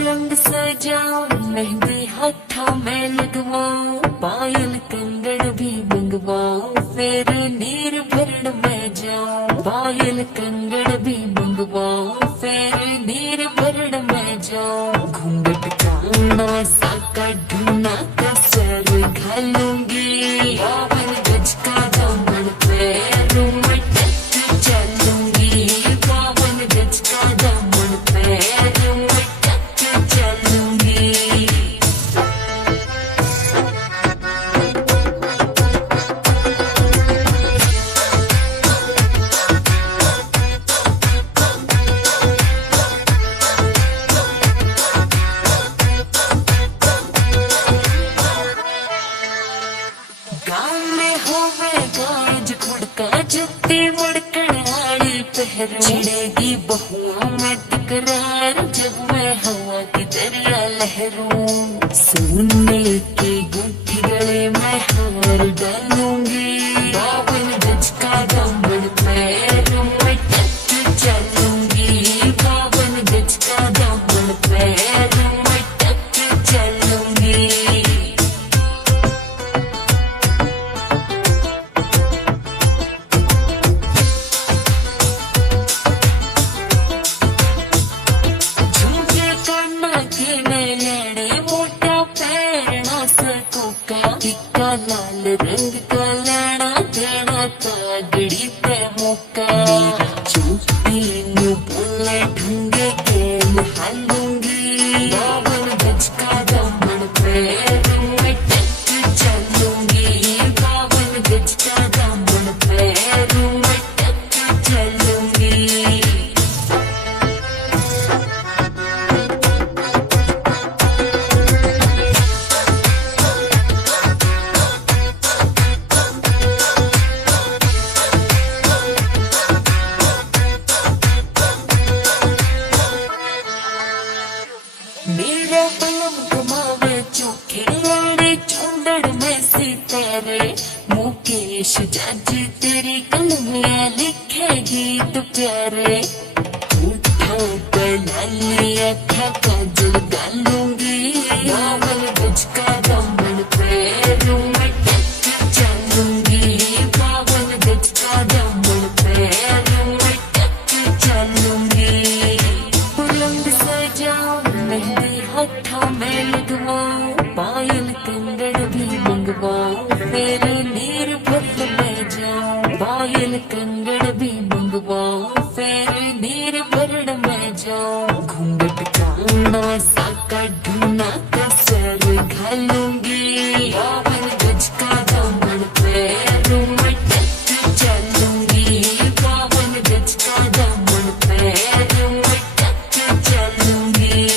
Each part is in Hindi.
रंग सजाऊं, मेहंदी हाथों में लगवाऊं, पायल कंगन भी मंगवाऊं, फिर नीर भरण में जाऊं। पायल कंगन भी मंगवाऊं, फिर नीर भरण में जाऊं। घूंघट काना साका ढूंढना कसर घालूंगी, बावन गज का दामन पैरों में टक चलूंगी, बावन गज का दामन पैरों में टक चलूंगी। गाँव में होवे गाज खुड़का, जुत्ती मुड़कन वाली पहरो, छिड़ेगी बहुओं में तकरार जब मैं हवा की दरिया लहरूं। सोने की गुठी गले में हार डालूंगी, बावन गज का दामन पैरों में टक चलूंगी, बावन गज का दामन पैरों में टक चलूंगी। टिक्का लाल रंग का लेना देना तागड़ी पे मौका, चुप्पी न्यू बोले ढूंढे गेल हालूंगी, बावन गज का दामन पैरों में टक चलूंगी, बावन गज का दामन पैरों में टक चलूंगी। मेरा पलम घुमावे चौके लाड़े चूंदड़ में सितारे, मुकेश जाजी तेरी कलमियां लिखे गीत प्यारे। उठाओ कलाली अखा काजल डालूंगी, बावन गज का दामन पैरों में टक चलूंगी, बावन गज का दामन पैरों में टक चलूंगी। रंग सजाऊं, मेहंदी हाथों में लगवाऊं, पायल कंगन भी मंगवाऊं, फिर नीर भरण में जाऊं। पायल कंगन भी मंगवाऊं, फिर नीर भरण में जाऊं। घूंघट काना साका ढूंढना कसर घालूंगी, बावन गज का दामन पैरों में टक चलूंगी, बावन गज का दामन पैरों में टक चलूंगी।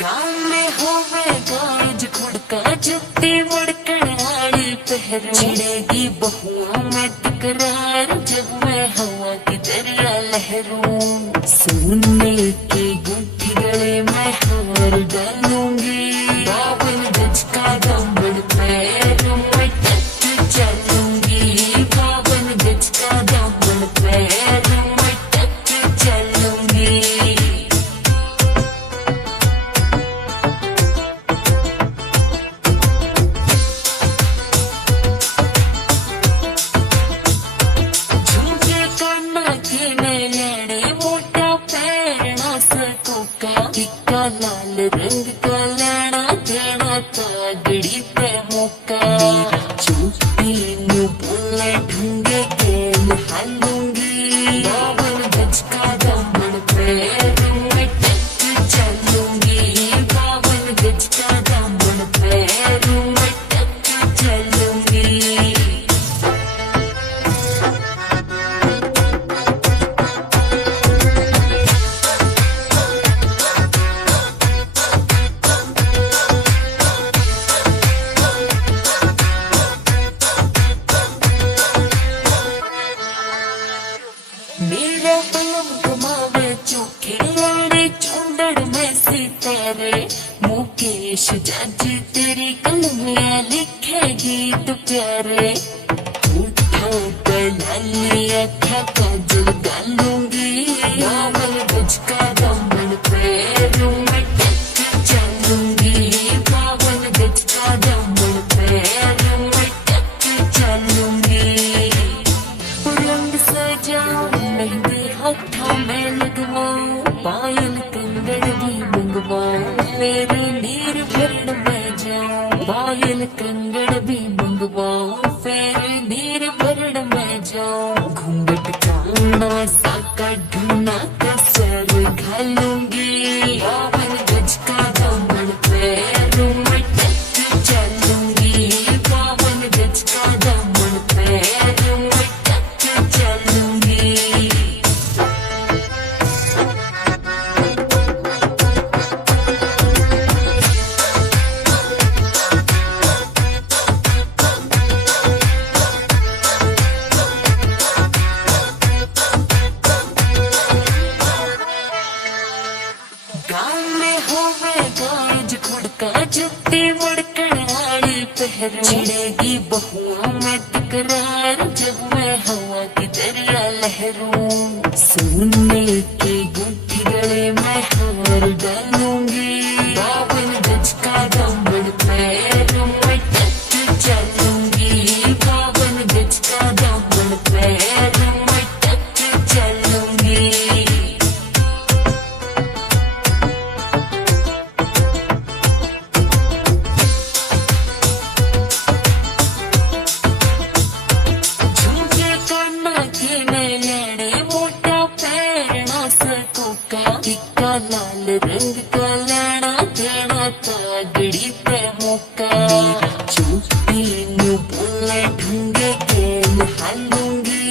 गाँव में होवे गाज खुड़का, जुत्ती मुड़कन वाली पहरो, छिड़ेगी बहुओं में तकरार जब मैं हवा की दरिया लहरूं। सोने की गुठी गले में हार डालूंगी, बावन गज का दामन पैरों में टक चलूंगी, बावन गज का दामन पैरों में टक चलूंगी। टिक्का लाल रंग का जाजी तेरी कलमियां लिखेगी तो प्यारे उठो पहली अखा काजल डालूंगी बावन गज का दामन पैरों में टक चलूंगी बावन गज का दामन पैरों में टक चलूंगी रंग सजाऊं मेहंदी हाथों में लगवाऊं पायल कंगन भी मंगवाऊं मेरे नीर भरण में जाऊं पायल कंगन भी मंगवाऊं फिर नीर भरण में जाऊं घूंघट का साका ढूंढना कसर घालूंगी बावन गज का दामन पैरों में टक चलूंगी बावन गज का दामन पैरों में टक चलूंगी गाँव में होवे गाज खुड़का जुत्ती मुड़कण आड़ी पहर छिड़ेगी बहुओं में तकरार जब मैं हवा की दरिया लहरूं सोने की गुत्थी गले में हार डालूंगी बावन गज का दामन पैरों में टक चलूंगी बावन गज का दामन पैरों में टक चलूंगी झुमके काना के मैं लेने मोटा पैरना सकोका टिक्का लाल रंग का लेना देना तागड़ी पे मौका चुप्पी न्यू बोले ढूंढे के नहालूंगी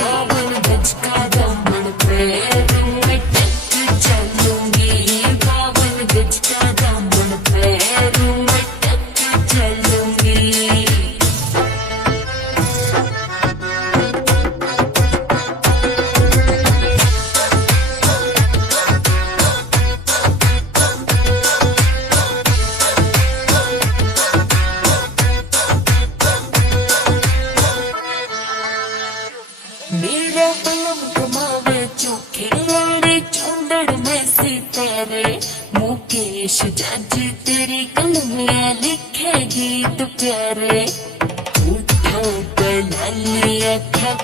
बावन गज का दामन पैरों में टक चलूंगी बावन गज का दामन पैरों में टक चलूंगी मेरा पलम घुमावे चौके लाड़े चुंदड़ में सितारे मुकेश जाजी तेरी कलमियां लिखेगी तो प्यारे उठो पहली अखा